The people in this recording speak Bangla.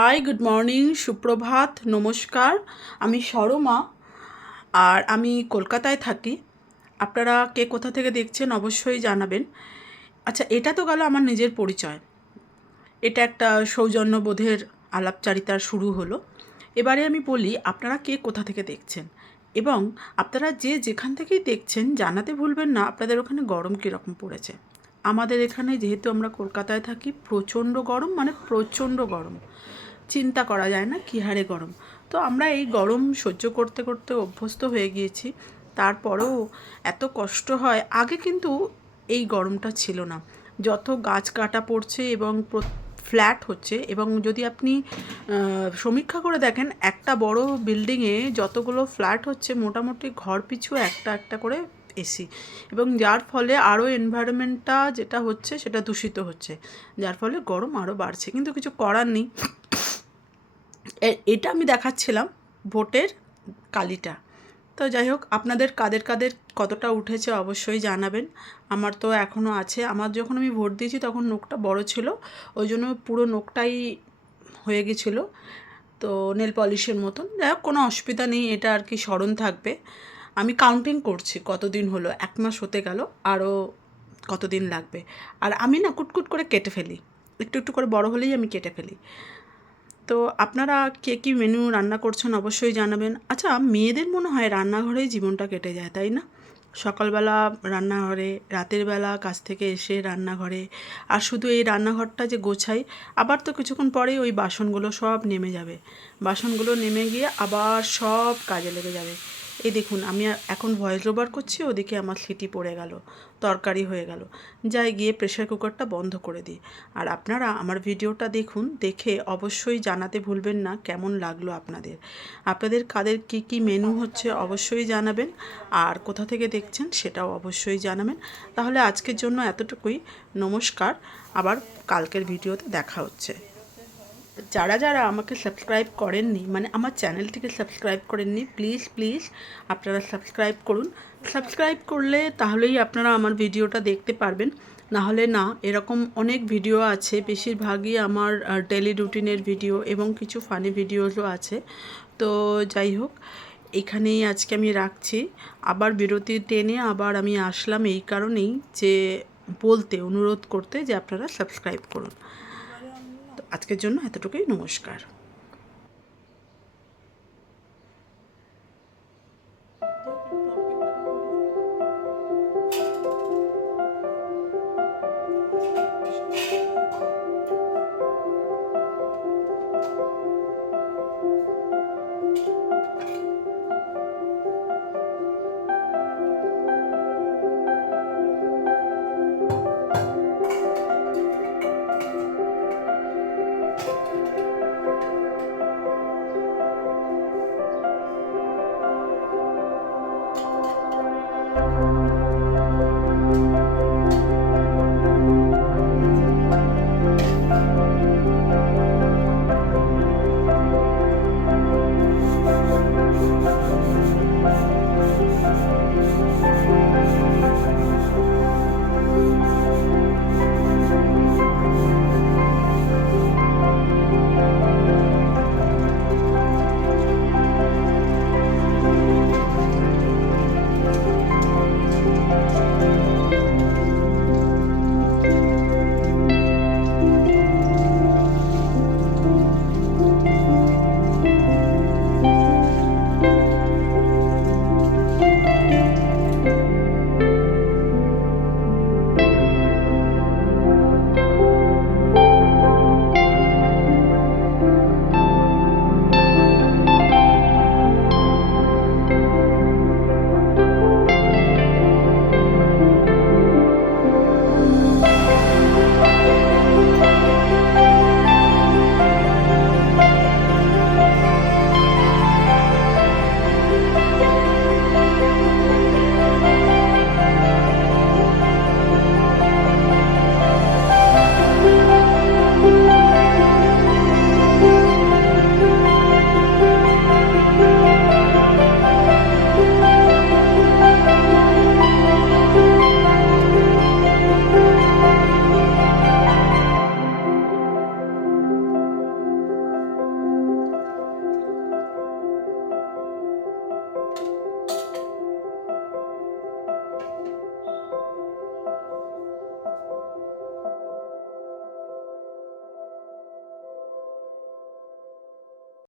হাই, গুড মর্নিং, সুপ্রভাত, নমস্কার। আমি সরমা, আর আমি কলকাতায় থাকি। আপনারা কে কোথা থেকে দেখছেন অবশ্যই জানাবেন। আচ্ছা, এটা তো গেল আমার নিজের পরিচয়। এটা একটা সৌজন্যবোধের আলাপচারিতার শুরু হলো। এবারে আমি বলি আপনারা কে কোথা থেকে দেখছেন, এবং আপনারা যে যেখান থেকেই দেখছেন জানাতে ভুলবেন না আপনাদের ওখানে গরম কীরকম পড়েছে। আমাদের এখানে যেহেতু আমরা কলকাতায় থাকি, প্রচণ্ড গরম, মানে প্রচণ্ড গরম, চিন্তা করা যায় না কী হারে গরম। তো আমরা এই গরম সহ্য করতে করতে অভ্যস্ত হয়ে গিয়েছি। তারপরেও এত কষ্ট হয়। আগে কিন্তু এই গরমটা ছিল না। যত গাছ কাটা পড়ছে এবং ফ্ল্যাট হচ্ছে, এবং যদি আপনি সমীক্ষা করে দেখেন, একটা বড় বিল্ডিংয়ে যতগুলো ফ্ল্যাট হচ্ছে মোটামুটি ঘর পিছু একটা একটা করে এসি, এবং যার ফলে আরও এনভায়রনমেন্টটা যেটা হচ্ছে সেটা দূষিত হচ্ছে, যার ফলে গরম আরও বাড়ছে। কিন্তু কিছু করার নেই। এটা আমি দেখাচ্ছিলাম ভোটের কালিটা। তো যাই হোক, আপনাদের কাদের কাদের কতটা উঠেছে অবশ্যই জানাবেন। আমার তো এখনও আছে। আমার যখন আমি ভোট দিয়েছি তখন নোকটা বড় ছিল, ওই জন্য পুরো নোকটাই হয়ে গেছিলো, তো নেল পলিশের মতন। যাই হোক, কোনো অসুবিধা নেই, এটা আর কি স্মরণ থাকবে। আমি কাউন্টিং করছি কতদিন হলো, 1 মাস হতে গেল, আরও কতদিন লাগবে। আর আমি না কুটকুট করে কেটে ফেলি, একটু একটু করে বড় হলেই আমি কেটে ফেলি। তো আপনারা কে কী মেনু রান্না করছেন অবশ্যই জানাবেন। আচ্ছা, মেয়েদের মনে হয় রান্নাঘরেই জীবনটা কেটে যায়, তাই না? সকালবেলা রান্নাঘরে, রাতের বেলা কাজ থেকে এসে রান্নাঘরে, আর শুধু এই রান্নাঘরটা যে গোছাই, আবার তো কিছুক্ষণ পরেই ওই বাসনগুলো সব নেমে যাবে। বাসনগুলো নেমে গিয়ে আবার সব কাজে লেগে যাবে। এই দেখুন, আমি এখন ভয়েস ওভার করছি, ওদিকে আমার সিটি পড়ে গেল, তরকারি হয়ে গেল। যাই গিয়ে প্রেশার কুকারটা বন্ধ করে দিই। আর আপনারা আমার ভিডিওটা দেখুন, দেখে অবশ্যই জানাতে ভুলবেন না কেমন লাগলো আপনাদের। আপনাদের কাদের কী কী মেনু হচ্ছে অবশ্যই জানাবেন, আর কোথা থেকে দেখছেন সেটাও অবশ্যই জানাবেন। তাহলে আজকের জন্য এতটুকুই। নমস্কার, আবার কালকের ভিডিওতে দেখা হচ্ছে। যারা যারা আমাকে সাবস্ক্রাইব করেননি, মানে আমার চ্যানেলটিকে সাবস্ক্রাইব করেননি, প্লিজ প্লিজ আপনারা সাবস্ক্রাইব করুন। সাবস্ক্রাইব করলে তাহলেই আপনারা আমার ভিডিওটা দেখতে পারবেন, নাহলে না। এরকম অনেক ভিডিও আছে, বেশিরভাগই আমার ডেলি রুটিনের ভিডিও এবং কিছু ফানি ভিডিওসও আছে। তো যাই হোক, এখানেই আজকে আমি রাখছি। আবার বিরতি টেনে আবার আমি আসলাম এই কারণেই যে বলতে, অনুরোধ করতে যে আপনারা সাবস্ক্রাইব করুন। তো আজকের জন্য এতটুকুই। নমস্কার।